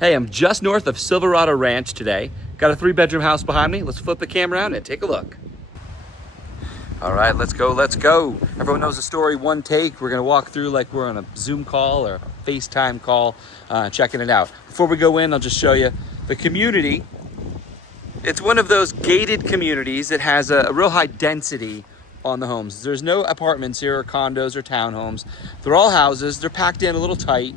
Hey, I'm just north of Silverado Ranch today. Got a 3-bedroom house behind me. Let's flip the camera around and take a look. All right, let's go. Everyone knows the story, one take. We're gonna walk through like we're on a Zoom call or a FaceTime call, checking it out. Before we go in, I'll just show you the community. It's one of those gated communities that has a real high density on the homes. There's no apartments here or condos or townhomes. They're all houses. They're packed in a little tight.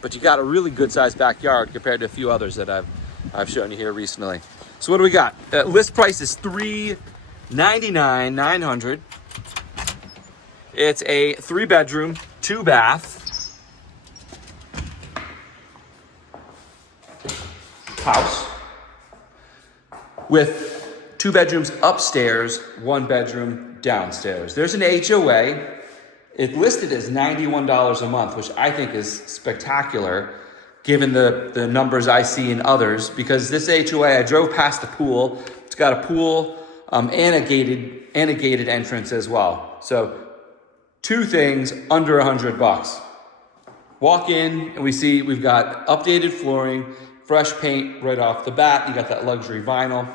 But you got a really good sized backyard compared to a few others that I've shown you here recently. So what do we got? List price is $399,900. It's a 3-bedroom, 2-bath house with 2 bedrooms upstairs, 1 bedroom downstairs. There's an HOA. It's listed as $91 a month, which I think is spectacular given the numbers I see in others, because this HOA, I drove past the pool. It's got a pool and a gated entrance as well. So 2 things under $100. Walk in and we see we've got updated flooring, fresh paint right off the bat. You got that luxury vinyl.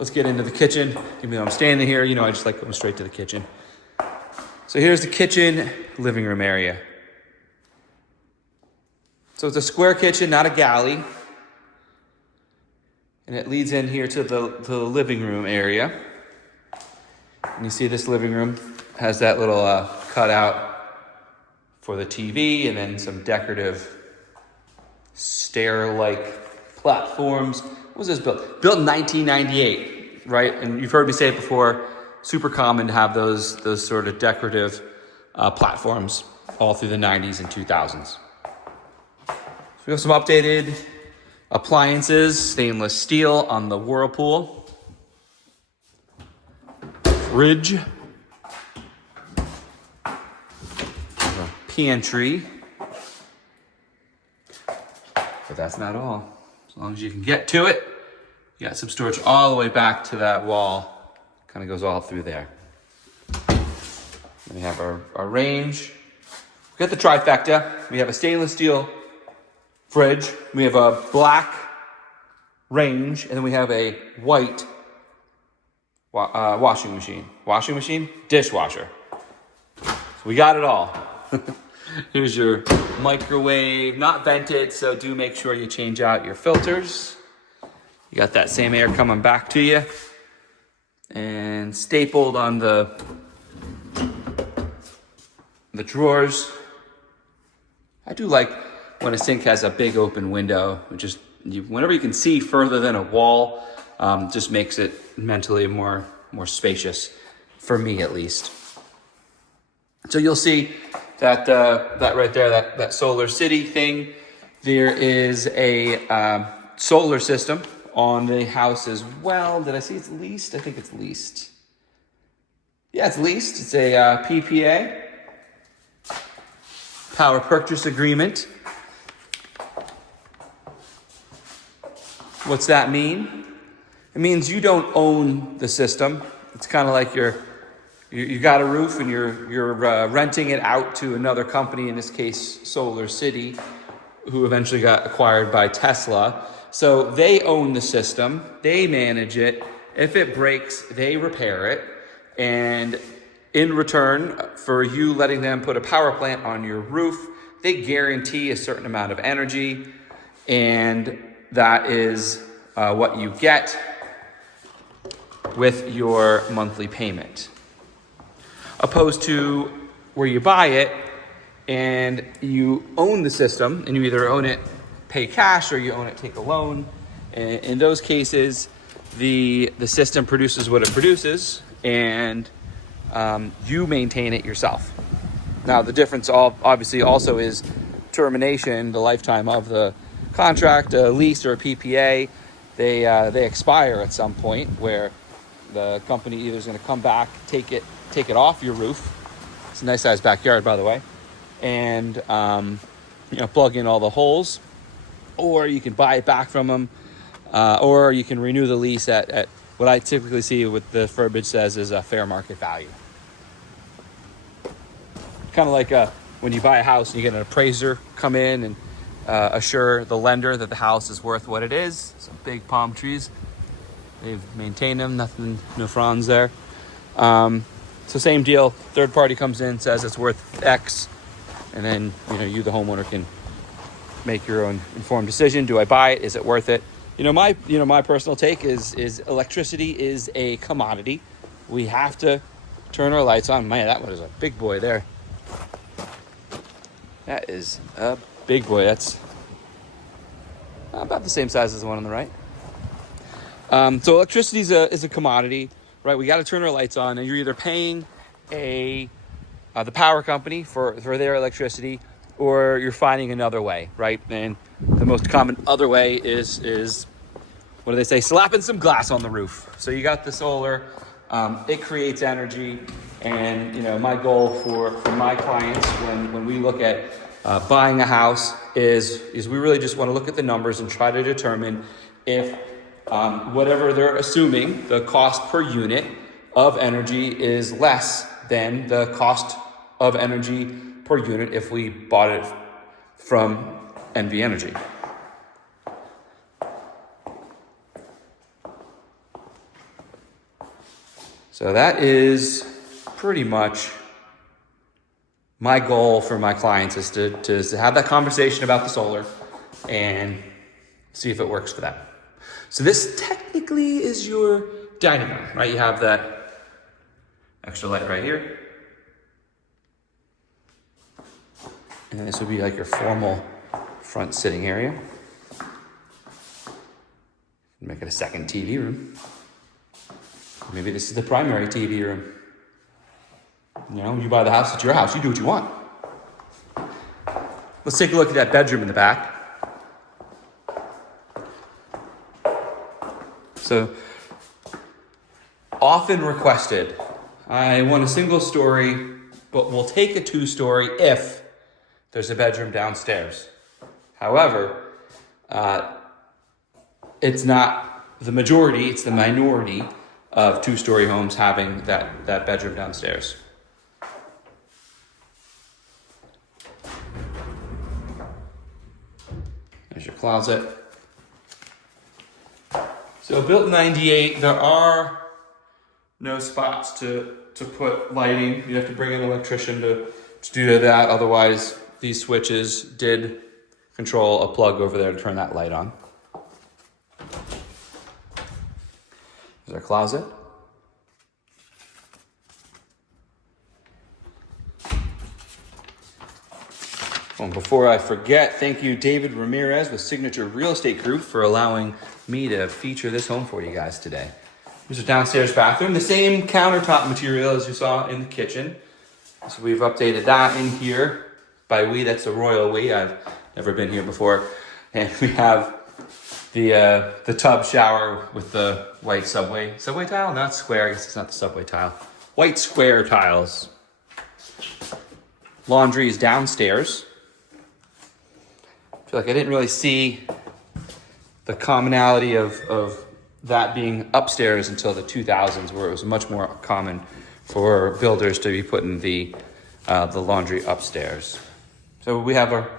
Let's get into the kitchen. Even though I'm standing here, you know, I just like going straight to the kitchen. So here's the kitchen, living room area. So it's a square kitchen, not a galley. And it leads in here to the living room area. And you see this living room has that little cutout for the TV and then some decorative stair-like platforms. When was this built? Built in 1998, right? And you've heard me say it before. Super common to have those sort of decorative platforms all through the 90s and 2000s. So we have some updated appliances, stainless steel on the Whirlpool. Fridge. Pantry. But that's not all. As long as you can get to it, you got some storage all the way back to that wall. Kind of goes all through there. Then we have our range. We got the trifecta. We have a stainless steel fridge. We have a black range, and then we have a white washing machine. Washing machine? Dishwasher. So we got it all. Here's your microwave, not vented, so do make sure you change out your filters. You got that same air coming back to you. And stapled on the drawers. I do like when a sink has a big open window. Whenever you can see further than a wall, just makes it mentally more spacious, for me at least. So you'll see that right there, that Solar City thing. There is a solar system on the house as well. Did I see it's leased? I think it's leased. Yeah, it's leased. It's a PPA, power purchase agreement. What's that mean? It means you don't own the system. It's kind of like you got a roof and you're renting it out to another company, in this case Solar City, who eventually got acquired by Tesla. So they own the system, they manage it. If it breaks, they repair it. And in return for you letting them put a power plant on your roof, they guarantee a certain amount of energy. And that is what you get with your monthly payment. Opposed to where you buy it and you own the system, and you either own it, pay cash, or you own it, take a loan. And in those cases, the system produces what it produces, and you maintain it yourself. Now, the difference obviously also is termination, the lifetime of the contract, a lease or a PPA. They expire at some point where the company either is going to come back, take it off your roof. It's a nice sized backyard, by the way, and plug in all the holes. Or you can buy it back from them, or you can renew the lease at what I typically see what the verbiage says is a fair market value. Kind of like a when you buy a house and you get an appraiser come in and assure the lender that the house is worth what it is. Some big palm trees. They've maintained them, nothing, no fronds there. So same deal, third party comes in, says it's worth X, and then you the homeowner can make your own informed decision. Do I buy it? Is it worth it? My personal take is electricity is a commodity. We have to turn our lights on. Man, that one is a big boy there. That is a big boy. That's about the same size as the one on the right. So electricity is a commodity, right? We got to turn our lights on, and you're either paying the power company for their electricity, or you're finding another way, right? And the most common other way is what do they say? Slapping some glass on the roof. So you got the solar, it creates energy, and my goal for my clients when we look at buying a house is we really just want to look at the numbers and try to determine if whatever they're assuming the cost per unit of energy is less than the cost of energy per unit if we bought it from NV Energy. So that is pretty much my goal for my clients, is to have that conversation about the solar and see if it works for them. So this technically is your dining room, right? You have that extra light right here. And this would be like your formal front sitting area. Make it a second TV room. Maybe this is the primary TV room. You buy the house, it's your house, you do what you want. Let's take a look at that bedroom in the back. So, often requested, I want a single story, but we'll take a 2-story if there's a bedroom downstairs. However, it's not the majority, it's the minority of 2-story homes having that bedroom downstairs. There's your closet. So built in 98, there are no spots to put lighting. You have to bring an electrician to do that. Otherwise, these switches did control a plug over there to turn that light on. There's our closet. And before I forget, thank you, David Ramirez with Signature Real Estate Group, for allowing me to feature this home for you guys today. Here's a downstairs bathroom, the same countertop material as you saw in the kitchen. So we've updated that in here. By we, that's a royal we. I've never been here before. And we have the tub shower with the white subway tile? Not square, I guess it's not the subway tile. White square tiles. Laundry is downstairs. I feel like I didn't really see the commonality of that being upstairs until the 2000s, where it was much more common for builders to be putting the laundry upstairs. So we have our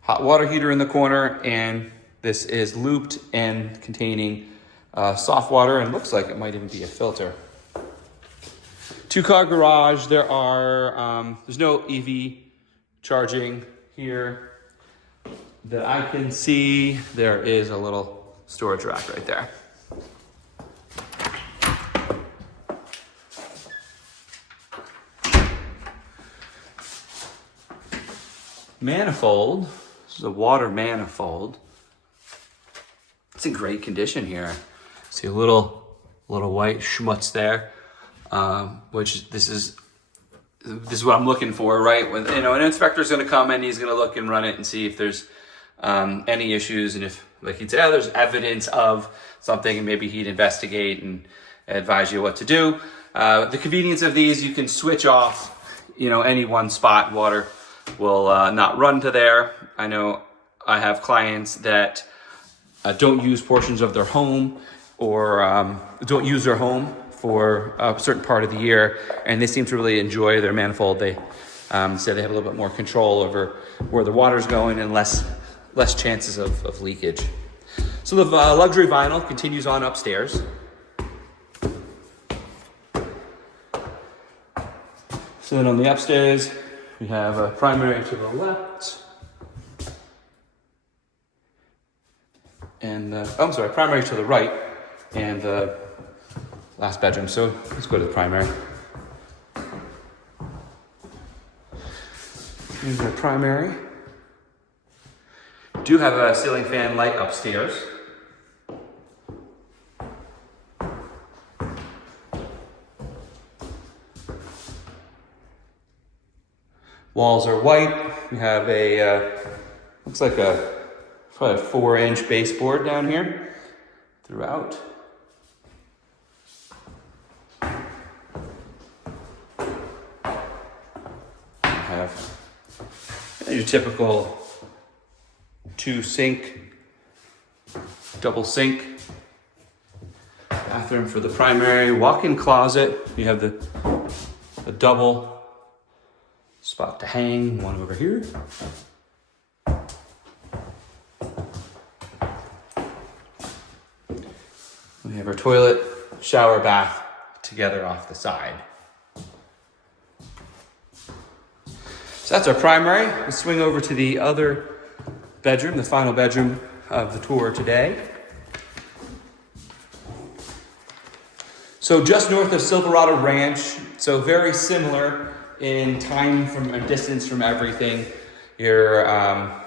hot water heater in the corner, and this is looped and containing soft water, and looks like it might even be a filter. 2-car garage. There's no EV charging here that I can see. There is a little storage rack right there. Manifold. This is a water manifold. It's in great condition here. See a little white schmutz there, which this is what I'm looking for, right? When an inspector's going to come in, he's going to look and run it and see if there's any issues, and if, like he'd say, there's evidence of something, and maybe he'd investigate and advise you what to do. The convenience of these, you can switch off, any one spot. Water will not run to there. I know I have clients that don't use portions of their home, or don't use their home for a certain part of the year, and they seem to really enjoy their manifold. They So they have a little bit more control over where the water's going and less chances of leakage. So the luxury vinyl continues on upstairs. So then on the upstairs, we have a primary to the left. And, primary to the right, and the last bedroom. So let's go to the primary. Here's our primary. Do have a ceiling fan light upstairs. Walls are white. We have a, looks like probably a 4-inch baseboard down here throughout. We have your typical 2-sink, double sink, bathroom for the primary, walk-in closet. You have the double spot to hang, one over here. We have our toilet, shower, bath together off the side. So that's our primary. We'll swing over to the other bedroom, the final bedroom of the tour today. So just north of Silverado Ranch, so very similar in time from a distance from everything. We're a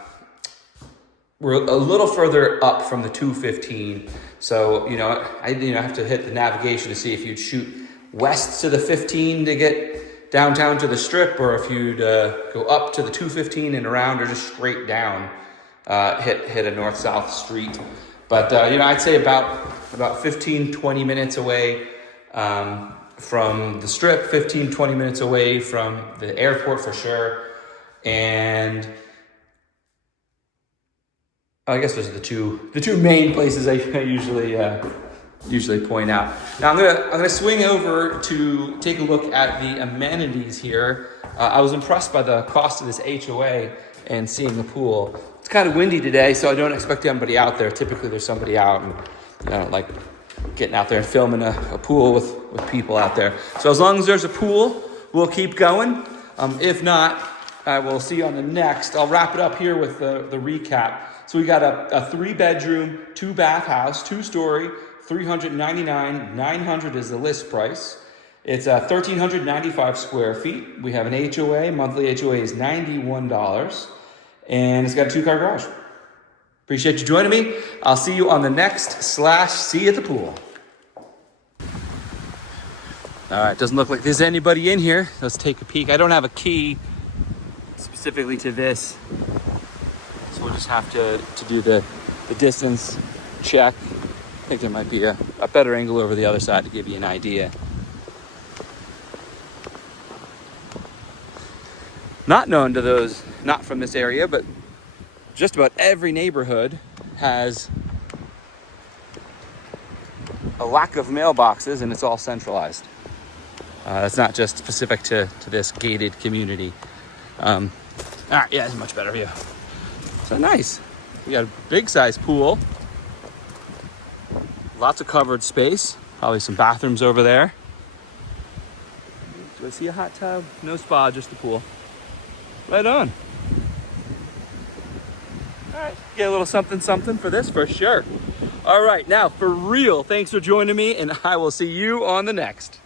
little further up from the 215. So, I have to hit the navigation to see if you'd shoot west to the 15 to get downtown to the strip, or if you'd go up to the 215 and around, or just straight down, hit a north-south street. But, I'd say about 15, 20 minutes away from the strip, 15, 20 minutes away from the airport for sure. And I guess those are the two main places I usually point out. Now I'm gonna swing over to take a look at the amenities here. I was impressed by the cost of this HOA and seeing the pool. It's kind of windy today, so I don't expect anybody out there. Typically there's somebody out, and I don't like getting out there and filming a pool with people out there. So as long as there's a pool, we'll keep going. If not, we'll see you on the next. I'll wrap it up here with the recap. So we got a 3-bedroom, 2-bath house, 2-story, $399,000. $900 is the list price. It's 1,395 square feet. We have an HOA. Monthly HOA is $91, and it's got a 2-car garage. Appreciate you joining me. I'll see you on the next /see at the pool. All right, doesn't look like there's anybody in here. Let's take a peek. I don't have a key specifically to this, so we'll just have to do the distance check. I think there might be a better angle over the other side to give you an idea. Not known to those not from this area, but just about every neighborhood has a lack of mailboxes, and it's all centralized. That's not just specific to this gated community. All right, yeah, it's a much better view. So nice. We got a big size pool. Lots of covered space. Probably some bathrooms over there. Do I see a hot tub? No spa, just the pool. Right on. All right, get a little something for this for sure. All right, now for real, thanks for joining me, and I will see you on the next.